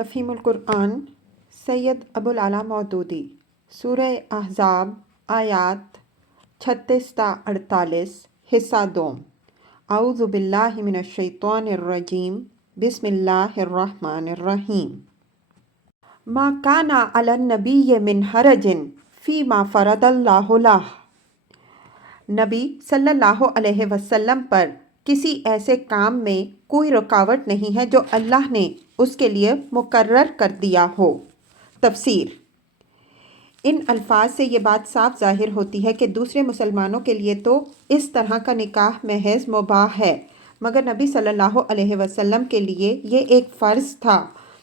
تفہیم القرآن سید ابو العلا مودودی سورہ احزاب آیات 36 تا 48 حصہ دوم اعوذ باللہ من الشیطان الرجیم بسم اللہ الرحمن الرحیم ما کان علی النبی من حرج فیما فرض اللہ لہ۔ نبی صلی اللہ علیہ وسلم پر کسی ایسے کام میں کوئی رکاوٹ نہیں ہے جو اللہ نے اس کے لیے مقرر کر دیا ہو۔ تفسیر: ان الفاظ سے یہ بات صاف ظاہر ہوتی ہے کہ دوسرے مسلمانوں کے لیے تو اس طرح کا نکاح محض مباح ہے، مگر نبی صلی اللہ علیہ وسلم کے لیے یہ ایک فرض تھا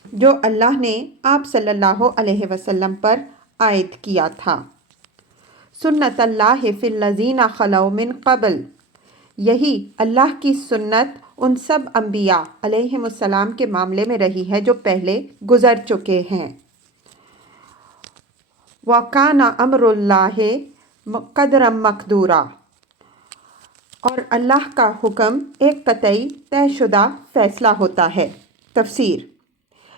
جو اللہ نے آپ صلی اللہ علیہ وسلم پر عائد کیا تھا۔ سنت اللہ فی الذین خلو من قبل، یہی اللہ کی سنت ان سب انبیاء علیہم السلام کے معاملے میں رہی ہے جو پہلے گزر چکے ہیں۔ وَكَانَ أَمْرُ اللَّهِ قَدْرًا مَقْدُورًا، اور اللہ کا حکم ایک قطعی طے شدہ فیصلہ ہوتا ہے۔ تفسیر: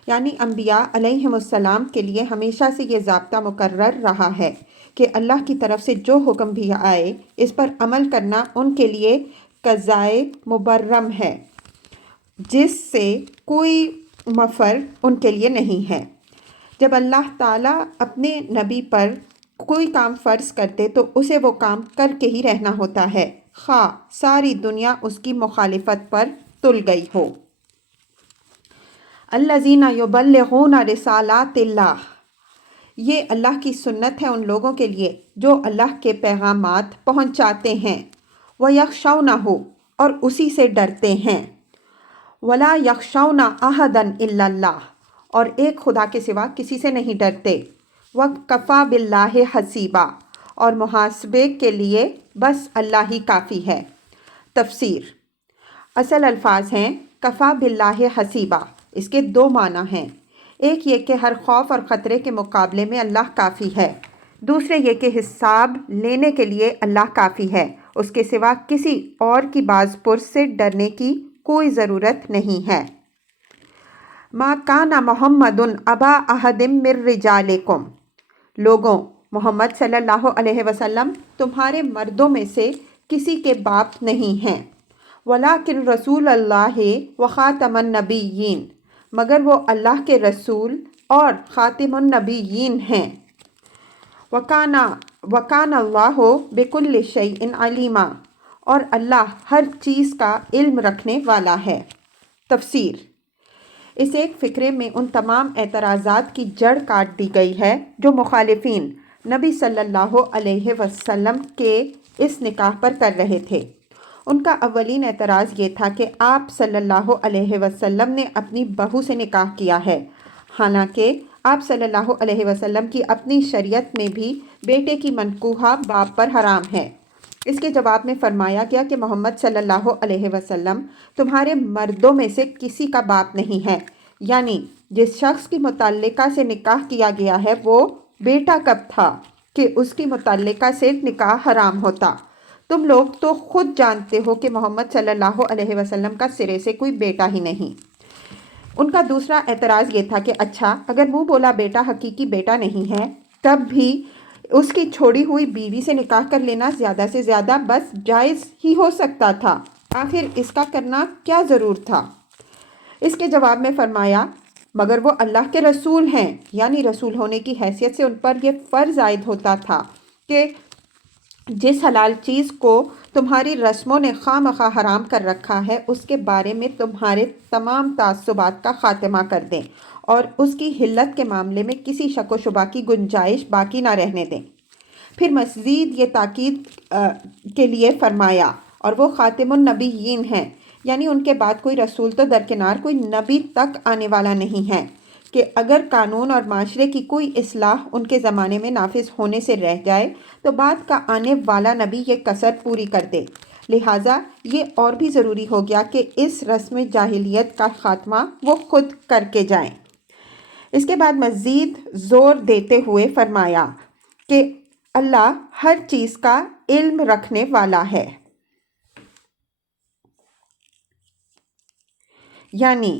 یعنی انبیاء علیہم السلام کے لیے ہمیشہ سے یہ ضابطہ مقرر رہا ہے کہ اللہ کی طرف سے جو حکم بھی آئے اس پر عمل کرنا ان کے لیے قضائے مبرم ہے، جس سے کوئی مفر ان کے لیے نہیں ہے۔ جب اللہ تعالیٰ اپنے نبی پر کوئی کام فرض کرتے تو اسے وہ کام کر کے ہی رہنا ہوتا ہے، خواہ ساری دنیا اس کی مخالفت پر تل گئی ہو۔ الذین یبلغون رسالات اللہ، یہ اللہ کی سنت ہے ان لوگوں کے لیے جو اللہ کے پیغامات پہنچاتے ہیں۔ وَيَخْشَوْنَهُ، اور اسی سے ڈرتے ہیں۔ وَلَا يَخْشَوْنَ أَحَدًا إِلَّا اللَّهُ، اور ایک خدا کے سوا کسی سے نہیں ڈرتے۔ وَكَفَى بِاللَّهِ حَسِيبًا، اور محاسبے کے لیے بس اللہ ہی کافی ہے۔ تفسیر: اصل الفاظ ہیں کفا باللہ حسیبا، اس کے دو معنی ہیں۔ ایک یہ کہ ہر خوف اور خطرے کے مقابلے میں اللہ کافی ہے، دوسرے یہ کہ حساب لینے کے لیے اللہ کافی ہے، اس کے سوا کسی اور کی باز پرس سے ڈرنے کی کوئی ضرورت نہیں ہے۔ ما کان محمد ابا احد من رجالکم، لوگوں، محمد صلی اللہ علیہ وسلم تمہارے مردوں میں سے کسی کے باپ نہیں ہیں۔ ولیکن رسول اللہ وخاتم النبیین، مگر وہ اللہ کے رسول اور خاتم النبیین ہیں۔ وَكَانَ اللَّهُ بِكُلِّ شَيْءٍ عَلِيمًا، اور اللہ ہر چیز کا علم رکھنے والا ہے۔ تفسیر: اس ایک فقرے میں ان تمام اعتراضات کی جڑ کاٹ دی گئی ہے جو مخالفین نبی صلی اللہ علیہ وسلم کے اس نکاح پر کر رہے تھے۔ ان کا اولین اعتراض یہ تھا کہ آپ صلی اللہ علیہ وسلم نے اپنی بہو سے نکاح کیا ہے، حالانکہ آپ صلی اللہ علیہ وسلم کی اپنی شریعت میں بھی بیٹے کی منکوحہ باپ پر حرام ہے۔ اس کے جواب میں فرمایا گیا کہ محمد صلی اللہ علیہ وسلم تمہارے مردوں میں سے کسی کا باپ نہیں ہے، یعنی جس شخص کی متعلقہ سے نکاح کیا گیا ہے وہ بیٹا کب تھا کہ اس کی متعلقہ سے نکاح حرام ہوتا؟ تم لوگ تو خود جانتے ہو کہ محمد صلی اللہ علیہ وسلم کا سرے سے کوئی بیٹا ہی نہیں۔ ان کا دوسرا اعتراض یہ تھا کہ اچھا، اگر منہ بولا بیٹا حقیقی بیٹا نہیں ہے تب بھی اس کی چھوڑی ہوئی بیوی سے نکاح کر لینا زیادہ سے زیادہ بس جائز ہی ہو سکتا تھا، آخر اس کا کرنا کیا ضرور تھا؟ اس کے جواب میں فرمایا مگر وہ اللہ کے رسول ہیں، یعنی رسول ہونے کی حیثیت سے ان پر یہ فرض عائد ہوتا تھا کہ جس حلال چیز کو تمہاری رسموں نے خواہ مخواہ حرام کر رکھا ہے اس کے بارے میں تمہارے تمام تعصبات کا خاتمہ کر دیں اور اس کی حلت کے معاملے میں کسی شک و شبہ کی گنجائش باقی نہ رہنے دیں۔ پھر مزید یہ تاکید کے لیے فرمایا اور وہ خاتم النبیین ہیں، یعنی ان کے بعد کوئی رسول تو درکنار کوئی نبی تک آنے والا نہیں ہے کہ اگر قانون اور معاشرے کی کوئی اصلاح ان کے زمانے میں نافذ ہونے سے رہ جائے تو بعد کا آنے والا نبی یہ کسر پوری کر دے، لہٰذا یہ اور بھی ضروری ہو گیا کہ اس رسم جاہلیت کا خاتمہ وہ خود کر کے جائیں۔ اس کے بعد مزید زور دیتے ہوئے فرمایا کہ اللہ ہر چیز کا علم رکھنے والا ہے، یعنی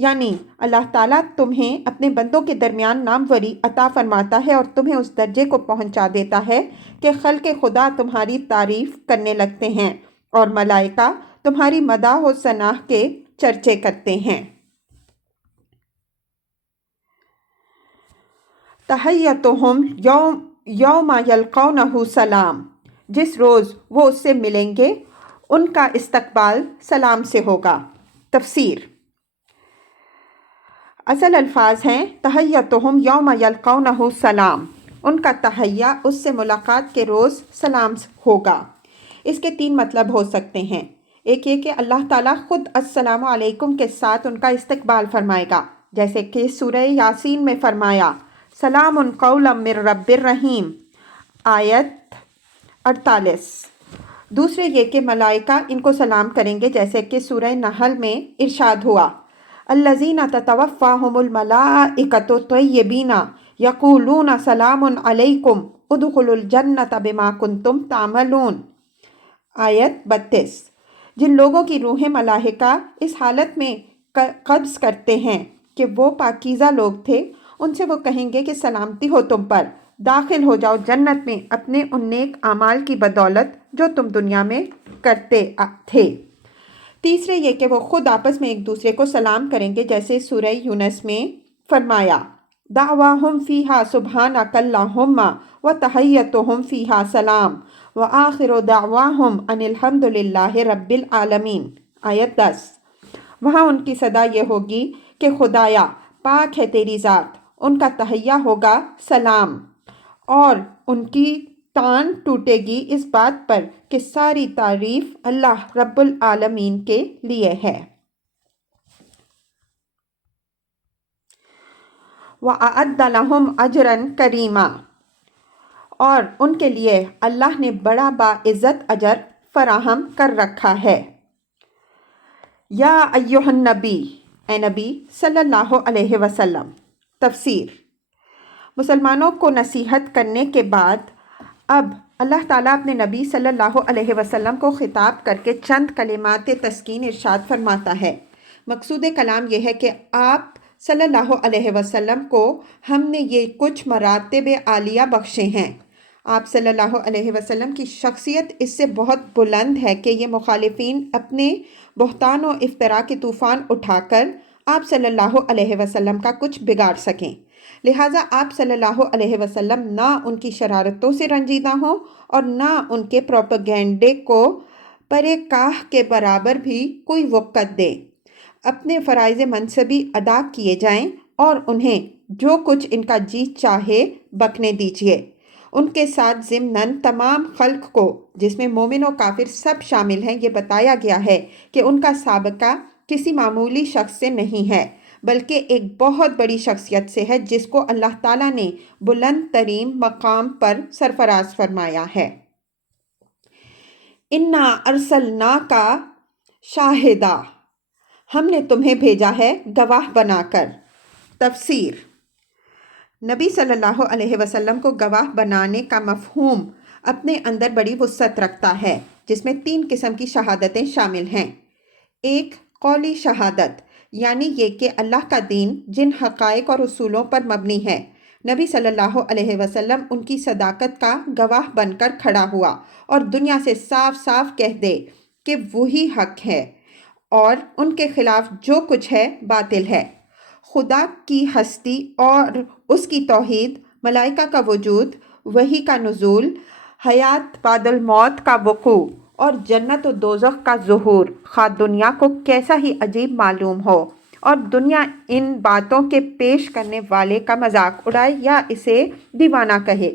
یعنی اللہ تعالیٰ تمہیں اپنے بندوں کے درمیان ناموری عطا فرماتا ہے اور تمہیں اس درجے کو پہنچا دیتا ہے کہ خلق خدا تمہاری تعریف کرنے لگتے ہیں اور ملائکہ تمہاری مداح و ثناء کے چرچے کرتے ہیں۔ تحیتہم یوم یلقونہ سلام، جس روز وہ اس سے ملیں گے ان کا استقبال سلام سے ہوگا۔ تفسیر۔ اصل الفاظ ہیں تحیتہم یوم یلقونہ سلام، ان کا تحیہ اس سے ملاقات کے روز سلام ہوگا۔ اس کے 3 مطلب ہو سکتے ہیں۔ ایک یہ کہ اللہ تعالیٰ خود السلام علیکم کے ساتھ ان کا استقبال فرمائے گا، جیسے کہ سورہ یاسین میں فرمایا سلام قولا من رب الرحیم، آیت 48۔ دوسرے یہ کہ ملائکہ ان کو سلام کریں گے، جیسے کہ سورہ نحل میں ارشاد ہوا الذین تتوفاہم الملائکۃ طیبین یقولون سلام علیکم ادخلوا الجنۃ بما کنتم تعملون، آیت 32۔ جن لوگوں کی روحیں ملائکہ اس حالت میں قبض کرتے ہیں کہ وہ پاکیزہ لوگ تھے، ان سے وہ کہیں گے کہ سلامتی ہو تم پر، داخل ہو جاؤ جنت میں اپنے ان نیک اعمال کی بدولت جو تم دنیا میں کرتے تھے۔ تیسرے یہ کہ وہ خود آپس میں ایک دوسرے کو سلام کریں گے، جیسے سورہ یونس میں فرمایا دعواہم فیہا سبحانک اللہم وتحیتہم فیہا سلام وآخر دعواہم ان الحمد للہ رب العالمین، آیت 10۔ وہاں ان کی صدا یہ ہوگی کہ خدایا پاک ہے تیری ذات، ان کا تحیہ ہوگا سلام، اور ان کی تان ٹوٹے گی اس بات پر کہ ساری تعریف اللہ رب العالمین کے لیے ہے۔ وَأَعَدَّ لَهُمْ أَجْرًا كَرِيمًا، اور ان کے لیے اللہ نے بڑا باعزت اجر فراہم کر رکھا ہے۔ یا ایہا النبی، اے نبی صلی اللہ علیہ وسلم۔ تفسیر۔ مسلمانوں کو نصیحت کرنے کے بعد اب اللہ تعالیٰ اپنے نبی صلی اللہ علیہ وسلم کو خطاب کر کے چند کلمات تسکین ارشاد فرماتا ہے۔ مقصود کلام یہ ہے کہ آپ صلی اللہ علیہ وسلم کو ہم نے یہ کچھ مراتب عالیہ بخشے ہیں۔ آپ صلی اللہ علیہ وسلم کی شخصیت اس سے بہت بلند ہے کہ یہ مخالفین اپنے بہتان و افتراء کے طوفان اٹھا کر آپ صلی اللہ علیہ وسلم کا کچھ بگاڑ سکیں، لہٰذا آپ صلی اللہ علیہ وسلم نہ ان کی شرارتوں سے رنجیدہ ہوں اور نہ ان کے پروپیگنڈے کو پرے کاہ کے برابر بھی کوئی وقت دیں۔ اپنے فرائض منصبی ادا کیے جائیں اور انہیں جو کچھ ان کا جی چاہے بکنے دیجیے۔ ان کے ساتھ ضمناً تمام خلق کو، جس میں مومن و کافر سب شامل ہیں، یہ بتایا گیا ہے کہ ان کا سابقہ کسی معمولی شخص سے نہیں ہے بلکہ ایک بہت بڑی شخصیت سے ہے جس کو اللہ تعالیٰ نے بلند ترین مقام پر سرفراز فرمایا ہے۔ انا ارسلناک شاہدا، ہم نے تمہیں بھیجا ہے گواہ بنا کر۔ تفسیر۔ نبی صلی اللہ علیہ وسلم کو گواہ بنانے کا مفہوم اپنے اندر بڑی وسعت رکھتا ہے، جس میں 3 قسم کی شہادتیں شامل ہیں۔ ایک قولی شہادت، یعنی یہ کہ اللہ کا دین جن حقائق اور اصولوں پر مبنی ہے، نبی صلی اللہ علیہ وسلم ان کی صداقت کا گواہ بن کر کھڑا ہوا اور دنیا سے صاف صاف کہہ دے کہ وہی حق ہے اور ان کے خلاف جو کچھ ہے باطل ہے۔ خدا کی ہستی اور اس کی توحید، ملائکہ کا وجود، وحی کا نزول، حیات بعد الموت کا وقوع اور جنت و دوزخ کا ظہور، خواہ دنیا کو کیسا ہی عجیب معلوم ہو اور دنیا ان باتوں کے پیش کرنے والے کا مذاق اڑائے یا اسے دیوانہ کہے،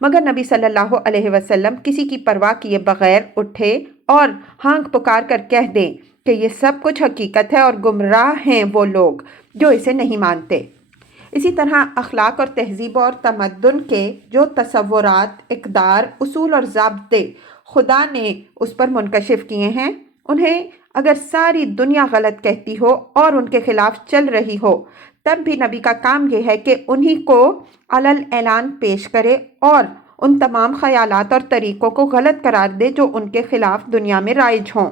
مگر نبی صلی اللہ علیہ وسلم کسی کی پرواہ کیے بغیر اٹھے اور ہانک پکار کر کہہ دیں کہ یہ سب کچھ حقیقت ہے اور گمراہ ہیں وہ لوگ جو اسے نہیں مانتے۔ اسی طرح اخلاق اور تہذیب اور تمدن کے جو تصورات، اقدار، اصول اور ضابطے خدا نے اس پر منکشف کیے ہیں، انہیں اگر ساری دنیا غلط کہتی ہو اور ان کے خلاف چل رہی ہو، تب بھی نبی کا کام یہ ہے کہ انہی کو علل اعلان پیش کرے اور ان تمام خیالات اور طریقوں کو غلط قرار دے جو ان کے خلاف دنیا میں رائج ہوں۔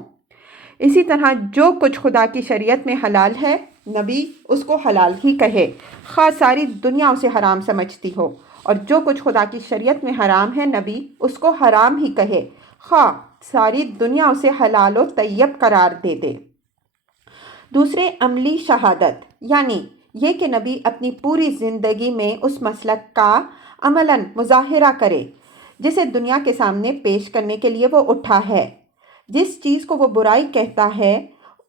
اسی طرح جو کچھ خدا کی شریعت میں حلال ہے نبی اس کو حلال ہی کہے، خواہ ساری دنیا اسے حرام سمجھتی ہو، اور جو کچھ خدا کی شریعت میں حرام ہے نبی اس کو حرام ہی کہے، خواہ ساری دنیا اسے حلال و طیب قرار دے دے۔ دوسرے، عملی شہادت، یعنی یہ کہ نبی اپنی پوری زندگی میں اس مسلک کا عملاً مظاہرہ کرے جسے دنیا کے سامنے پیش کرنے کے لیے وہ اٹھا ہے۔ جس چیز کو وہ برائی کہتا ہے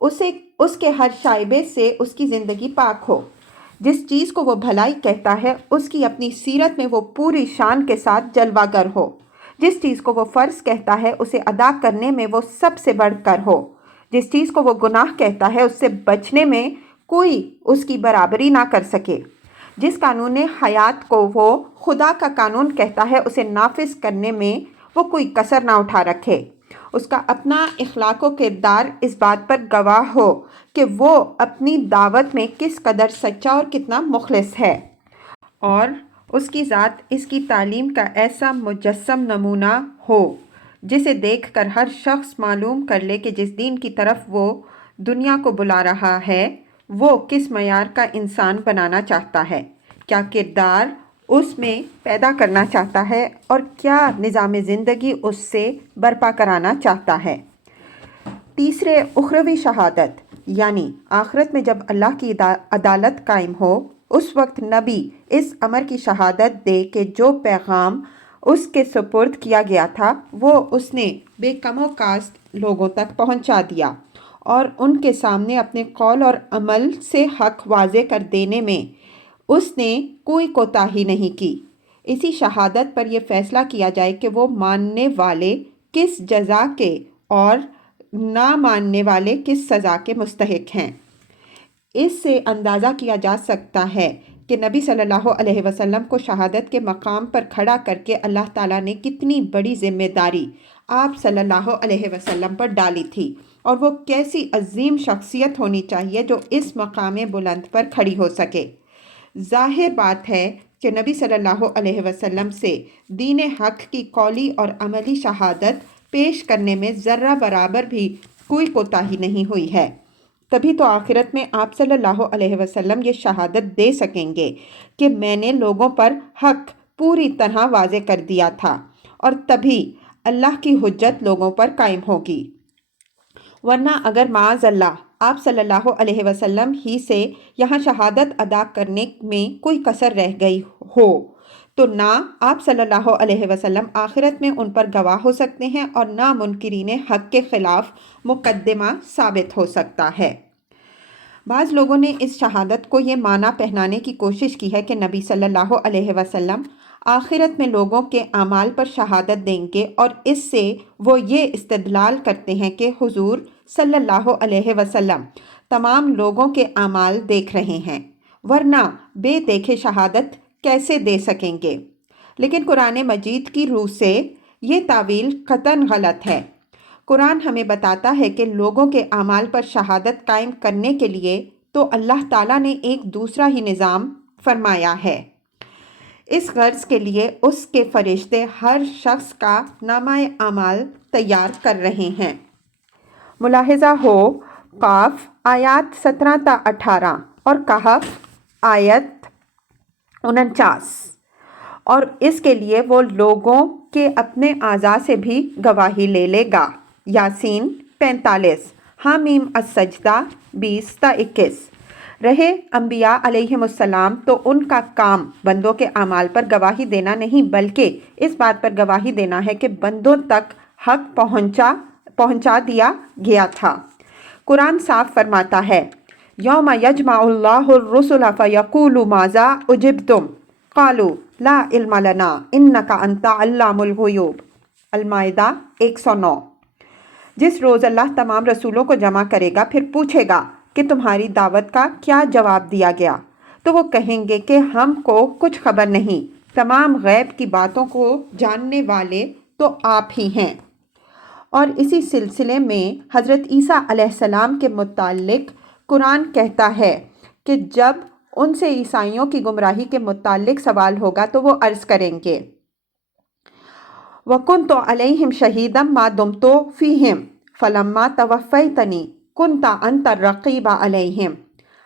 اس کے ہر شائبے سے اس کی زندگی پاک ہو، جس چیز کو وہ بھلائی کہتا ہے اس کی اپنی سیرت میں وہ پوری شان کے ساتھ جلوہ گر ہو، جس چیز کو وہ فرض کہتا ہے اسے ادا کرنے میں وہ سب سے بڑھ کر ہو، جس چیز کو وہ گناہ کہتا ہے اس سے بچنے میں کوئی اس کی برابری نہ کر سکے، جس قانون حیات کو وہ خدا کا قانون کہتا ہے اسے نافذ کرنے میں وہ کوئی کسر نہ اٹھا رکھے، اس کا اپنا اخلاق و کردار اس بات پر گواہ ہو کہ وہ اپنی دعوت میں کس قدر سچا اور کتنا مخلص ہے، اور اس کی ذات اس کی تعلیم کا ایسا مجسم نمونہ ہو جسے دیکھ کر ہر شخص معلوم کر لے کہ جس دین کی طرف وہ دنیا کو بلا رہا ہے وہ کس معیار کا انسان بنانا چاہتا ہے، کیا کردار اس میں پیدا کرنا چاہتا ہے اور کیا نظام زندگی اس سے برپا کرانا چاہتا ہے۔ تیسرے، اخروی شہادت، یعنی آخرت میں جب اللہ کی عدالت قائم ہو اس وقت نبی اس امر کی شہادت دے کہ جو پیغام اس کے سپرد کیا گیا تھا وہ اس نے بے کم و کاست لوگوں تک پہنچا دیا اور ان کے سامنے اپنے قول اور عمل سے حق واضح کر دینے میں اس نے کوئی کوتاہی نہیں کی۔ اسی شہادت پر یہ فیصلہ کیا جائے کہ وہ ماننے والے کس جزا کے اور نہ ماننے والے کس سزا کے مستحق ہیں۔ اس سے اندازہ کیا جا سکتا ہے کہ نبی صلی اللہ علیہ وسلم کو شہادت کے مقام پر کھڑا کر کے اللہ تعالیٰ نے کتنی بڑی ذمہ داری آپ صلی اللہ علیہ وسلم پر ڈالی تھی، اور وہ کیسی عظیم شخصیت ہونی چاہیے جو اس مقام بلند پر کھڑی ہو سکے۔ ظاہر بات ہے کہ نبی صلی اللہ علیہ وسلم سے دین حق کی قولی اور عملی شہادت پیش کرنے میں ذرہ برابر بھی کوئی کوتاہی نہیں ہوئی ہے، تبھی تو آخرت میں آپ صلی اللہ علیہ وسلم یہ شہادت دے سکیں گے کہ میں نے لوگوں پر حق پوری طرح واضح کر دیا تھا، اور تبھی اللہ کی حجت لوگوں پر قائم ہوگی۔ ورنہ اگر معاذ اللہ آپ صلی اللہ علیہ وسلم ہی سے یہاں شہادت ادا کرنے میں کوئی کسر رہ گئی ہو تو نہ آپ صلی اللہ علیہ وسلم آخرت میں ان پر گواہ ہو سکتے ہیں اور نہ منکرین حق کے خلاف مقدمہ ثابت ہو سکتا ہے۔ بعض لوگوں نے اس شہادت کو یہ معنی پہنانے کی کوشش کی ہے کہ نبی صلی اللہ علیہ وسلم آخرت میں لوگوں کے اعمال پر شہادت دیں گے، اور اس سے وہ یہ استدلال کرتے ہیں کہ حضور صلی اللہ علیہ وسلم تمام لوگوں کے اعمال دیکھ رہے ہیں، ورنہ بے دیکھے شہادت کیسے دے سکیں گے۔ لیکن قرآن مجید کی روح سے یہ تعویل قطعاً غلط ہے۔ قرآن ہمیں بتاتا ہے کہ لوگوں کے اعمال پر شہادت قائم کرنے کے لیے تو اللہ تعالیٰ نے ایک دوسرا ہی نظام فرمایا ہے۔ اس غرض کے لیے اس کے فرشتے ہر شخص کا نامہ اعمال تیار کر رہے ہیں۔ ملاحظہ ہو قاف آیات 17 تا 18 اور کہف آیت 49، اور اس کے لیے وہ لوگوں کے اپنے اعضاء سے بھی گواہی لے لے گا۔ یاسین 45، حامیم السجدہ 20 تا 21۔ رہے انبیاء علیہم السلام تو ان کا کام بندوں کے اعمال پر گواہی دینا نہیں بلکہ اس بات پر گواہی دینا ہے کہ بندوں تک حق پہنچا دیا گیا تھا۔ قرآن صاف فرماتا ہے، یوم یجمع اللہ الرسل فیقول ماذا اجبتم قالوا لا علم لنا انک انت علام الغیوب۔ المائدہ 109۔ جس روز اللہ تمام رسولوں کو جمع کرے گا پھر پوچھے گا کہ تمہاری دعوت کا کیا جواب دیا گیا، تو وہ کہیں گے کہ ہم کو کچھ خبر نہیں، تمام غیب کی باتوں کو جاننے والے تو آپ ہی ہیں۔ اور اسی سلسلے میں حضرت عیسیٰ علیہ السلام کے متعلق قرآن کہتا ہے کہ جب ان سے عیسائیوں کی گمراہی کے متعلق سوال ہوگا تو وہ عرض کریں گے، وَكُنْتُ عَلَيْهِمْ شَهِيدًا مَا دُمْتُ فِيهِمْ فَلَمَّا تَوَفَّيْتَنِي كُنْتَ أَنْتَ الرَّقِيبَ عَلَيْهِمْ۔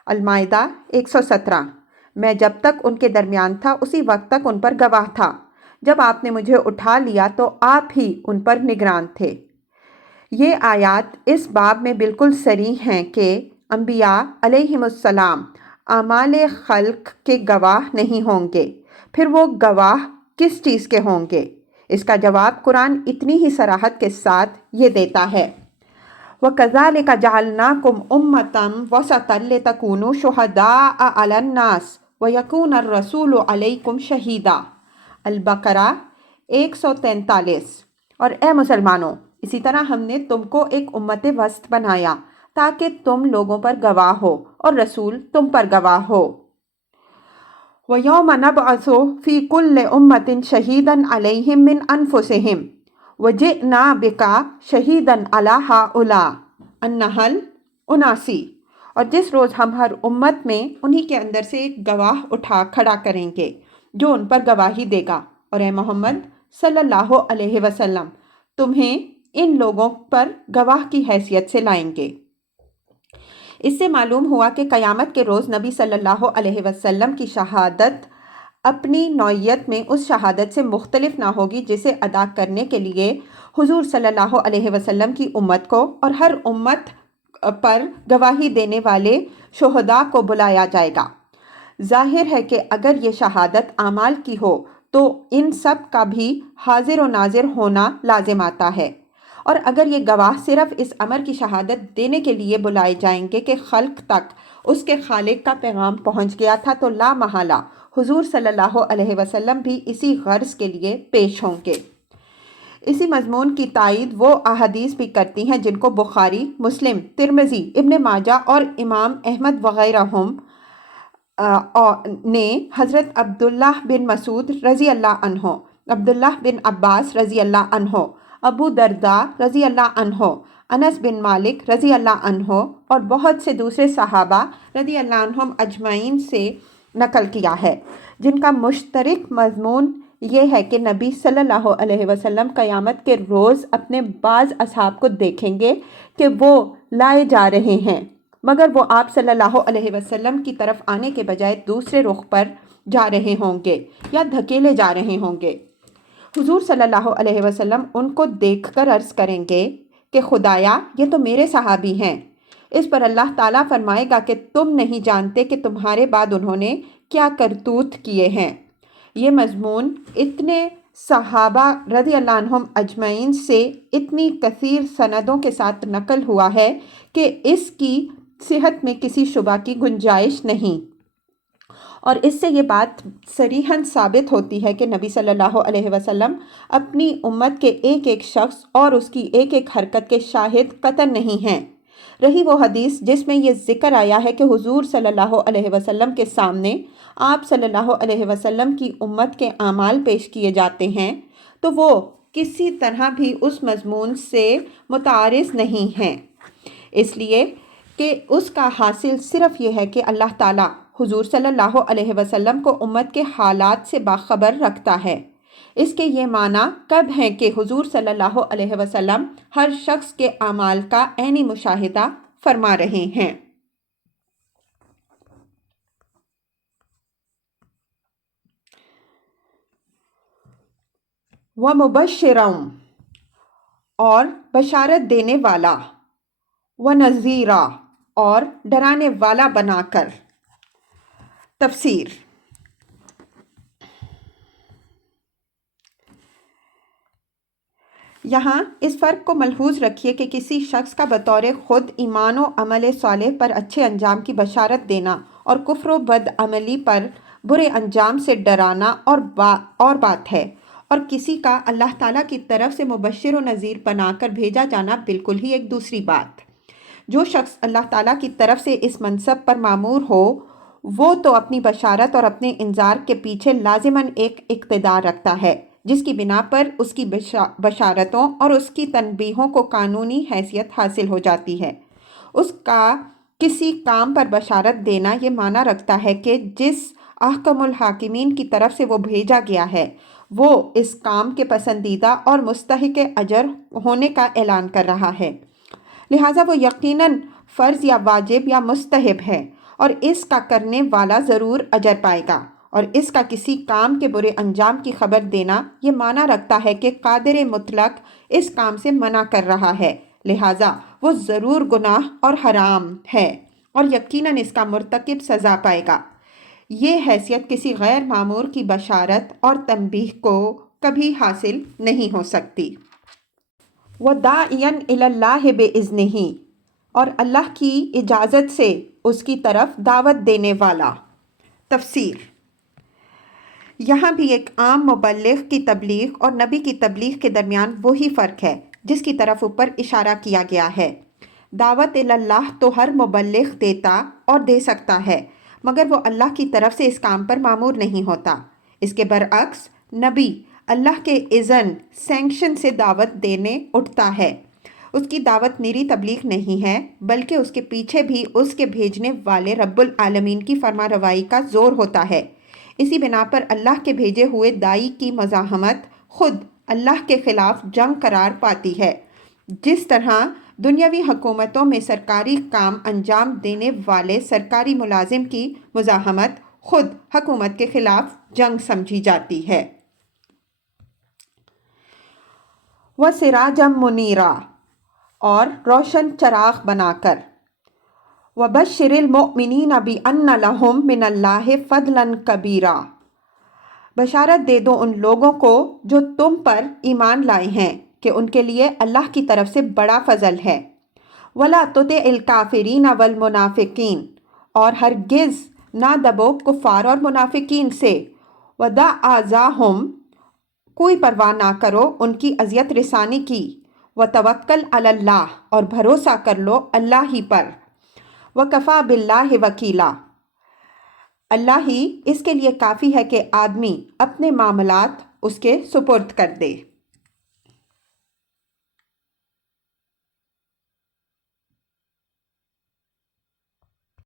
المائدہ 117۔ میں جب تک ان کے درمیان تھا اسی وقت تک ان پر گواہ تھا، جب آپ نے مجھے اٹھا لیا تو آپ ہی ان پر نگران تھے۔ یہ آیات اس باب میں بالکل صریح ہیں کہ انبیاء علیہم السلام اعمال خلق کے گواہ نہیں ہوں گے، پھر وہ گواہ کس چیز کے ہوں گے؟ اس کا جواب قرآن اتنی ہی صراحت کے ساتھ یہ دیتا ہے، وَكَذَلِكَ جَعَلْنَاكُمْ أُمَّةً وَسَطًا لِتَكُونُوا شُهَدَاءَ عَلَى النَّاسِ وَيَكُونَ الرَّسُولُ عَلَيْكُمْ شَهِيدًا۔ البقرہ 143۔ اور اے مسلمانوں، اسی طرح ہم نے تم کو ایک امت وسط بنایا تاکہ تم لوگوں پر گواہ ہو اور رسول تم پر گواہ ہو۔ وَيَوْمَ نَبْعَثُ فِي كُلِّ أُمَّةٍ شَهِيدًا عَلَيْهِمْ مِنْ أَنفُسِهِمْ وَجِئْنَا بِكَ شَهِيدًا عَلَى هَؤُلَاءِ۔ النحل 79۔ اور جس روز ہم ہر امت میں انہی کے اندر سے ایک گواہ اٹھا کھڑا کریں گے جو ان پر گواہی دے گا، اور اے محمد صلی اللہ علیہ وسلم تمہیں ان لوگوں پر گواہ کی حیثیت سے لائیں گے۔ اس سے معلوم ہوا کہ قیامت کے روز نبی صلی اللہ علیہ وسلم کی شہادت اپنی نوعیت میں اس شہادت سے مختلف نہ ہوگی جسے ادا کرنے کے لیے حضور صلی اللہ علیہ وسلم کی امت کو اور ہر امت پر گواہی دینے والے شہداء کو بلایا جائے گا۔ ظاہر ہے کہ اگر یہ شہادت اعمال کی ہو تو ان سب کا بھی حاضر و ناظر ہونا لازم آتا ہے، اور اگر یہ گواہ صرف اس امر کی شہادت دینے کے لیے بلائے جائیں گے کہ خلق تک اس کے خالق کا پیغام پہنچ گیا تھا تو لا محالہ حضور صلی اللہ علیہ وسلم بھی اسی غرض کے لیے پیش ہوں گے۔ اسی مضمون کی تائید وہ احادیث بھی کرتی ہیں جن کو بخاری، مسلم، ترمذی، ابن ماجہ اور امام احمد وغیرہ نے حضرت عبداللہ بن مسعود رضی اللہ عنہ، عبداللہ بن عباس رضی اللہ عنہ، ابو درداء رضی اللہ عنہ، انس بن مالک رضی اللہ عنہ اور بہت سے دوسرے صحابہ رضی اللہ عنہم اجمعین سے نقل کیا ہے، جن کا مشترک مضمون یہ ہے کہ نبی صلی اللہ علیہ وسلم قیامت کے روز اپنے بعض اصحاب کو دیکھیں گے کہ وہ لائے جا رہے ہیں، مگر وہ آپ صلی اللہ علیہ وسلم کی طرف آنے کے بجائے دوسرے رخ پر جا رہے ہوں گے یا دھکیلے جا رہے ہوں گے۔ حضور صلی اللہ علیہ وسلم ان کو دیکھ کر عرض کریں گے کہ خدایا یہ تو میرے صحابی ہیں۔ اس پر اللہ تعالیٰ فرمائے گا کہ تم نہیں جانتے کہ تمہارے بعد انہوں نے کیا کرتوت کیے ہیں۔ یہ مضمون اتنے صحابہ رضی اللہ عنہم اجمعین سے اتنی کثیر سندوں کے ساتھ نقل ہوا ہے کہ اس کی صحت میں کسی شبہ کی گنجائش نہیں، اور اس سے یہ بات صریحاً ثابت ہوتی ہے کہ نبی صلی اللہ علیہ وسلم اپنی امت کے ایک ایک شخص اور اس کی ایک ایک حرکت کے شاہد قطعاً نہیں ہیں۔ رہی وہ حدیث جس میں یہ ذکر آیا ہے کہ حضور صلی اللہ علیہ وسلم کے سامنے آپ صلی اللہ علیہ وسلم کی امت کے اعمال پیش کیے جاتے ہیں، تو وہ کسی طرح بھی اس مضمون سے متعارض نہیں ہیں، اس لیے کہ اس کا حاصل صرف یہ ہے کہ اللہ تعالیٰ حضور صلی اللہ علیہ وسلم کو امت کے حالات سے باخبر رکھتا ہے۔ اس کے یہ معنی کب ہیں کہ حضور صلی اللہ علیہ وسلم ہر شخص کے اعمال کا عینی مشاہدہ فرما رہے ہیں۔ وَمُبَشِّرًا، اور بشارت دینے والا، وَنَذِيرًا، اور ڈرانے والا بنا کر۔ تفسیر۔ یہاں اس فرق کو ملحوظ رکھیے کہ کسی شخص کا بطور خود ایمان و عمل صالح پر اچھے انجام کی بشارت دینا اور کفر و بد عملی پر برے انجام سے ڈرانا اور بات ہے، اور کسی کا اللہ تعالیٰ کی طرف سے مبشر و نذیر بنا کر بھیجا جانا بالکل ہی ایک دوسری بات۔ جو شخص اللہ تعالیٰ کی طرف سے اس منصب پر مامور ہو وہ تو اپنی بشارت اور اپنے انذار کے پیچھے لازماً ایک اقتدار رکھتا ہے جس کی بنا پر اس کی بشارتوں اور اس کی تنبیہوں کو قانونی حیثیت حاصل ہو جاتی ہے۔ اس کا کسی کام پر بشارت دینا یہ معنی رکھتا ہے کہ جس احکم الحاکمین کی طرف سے وہ بھیجا گیا ہے وہ اس کام کے پسندیدہ اور مستحق اجر ہونے کا اعلان کر رہا ہے، لہٰذا وہ یقیناً فرض یا واجب یا مستحب ہے، اور اس کا کرنے والا ضرور اجر پائے گا۔ اور اس کا کسی کام کے برے انجام کی خبر دینا یہ معنی رکھتا ہے کہ قادر مطلق اس کام سے منع کر رہا ہے، لہٰذا وہ ضرور گناہ اور حرام ہے اور یقیناً اس کا مرتکب سزا پائے گا۔ یہ حیثیت کسی غیر مامور کی بشارت اور تنبیہ کو کبھی حاصل نہیں ہو سکتی۔ وَدَاعِيًا إِلَى اللَّهِ بِإِذْنِهِ، اور اللہ کی اجازت سے اس کی طرف دعوت دینے والا۔ تفسیر۔ یہاں بھی ایک عام مبلغ کی تبلیغ اور نبی کی تبلیغ کے درمیان وہی فرق ہے جس کی طرف اوپر اشارہ کیا گیا ہے۔ دعوت اللہ تو ہر مبلغ دیتا اور دے سکتا ہے، مگر وہ اللہ کی طرف سے اس کام پر مامور نہیں ہوتا۔ اس کے برعکس نبی اللہ کے اذن سینکشن سے دعوت دینے اٹھتا ہے۔ اس کی دعوت نری تبلیغ نہیں ہے، بلکہ اس کے پیچھے بھی اس کے بھیجنے والے رب العالمین کی فرما روائی کا زور ہوتا ہے۔ اسی بنا پر اللہ کے بھیجے ہوئے داعی کی مزاحمت خود اللہ کے خلاف جنگ قرار پاتی ہے، جس طرح دنیاوی حکومتوں میں سرکاری کام انجام دینے والے سرکاری ملازم کی مزاحمت خود حکومت کے خلاف جنگ سمجھی جاتی ہے۔ وَسِرَاجًا مُنِيرًا، اور روشن چراغ بنا کر۔ وَبَشِّرِ الْمُؤْمِنِينَ بِأَنَّ لَهُم مِّنَ اللَّهِ فَضْلًا كَبِيرًا، بشارت دے دو ان لوگوں کو جو تم پر ایمان لائے ہیں کہ ان کے لیے اللہ کی طرف سے بڑا فضل ہے۔ وَلَا تُطِعِ الْكَافِرِينَ وَالْمُنَافِقِينَ، اور ہرگز نہ دبو کفار اور منافقین سے۔ وَدَعْ أَذَاهُمْ، کوئی پرواہ نہ کرو ان کی اذیت رسانی کی۔ وَتَوَكَّلْ عَلَى اللَّهِ، اور بھروسہ کر لو اللہ ہی پر۔ وَكَفَى بِاللَّهِ وَكِيلًا، اللہ ہی اس کے لیے کافی ہے کہ آدمی اپنے معاملات اس کے سپرد کر دے۔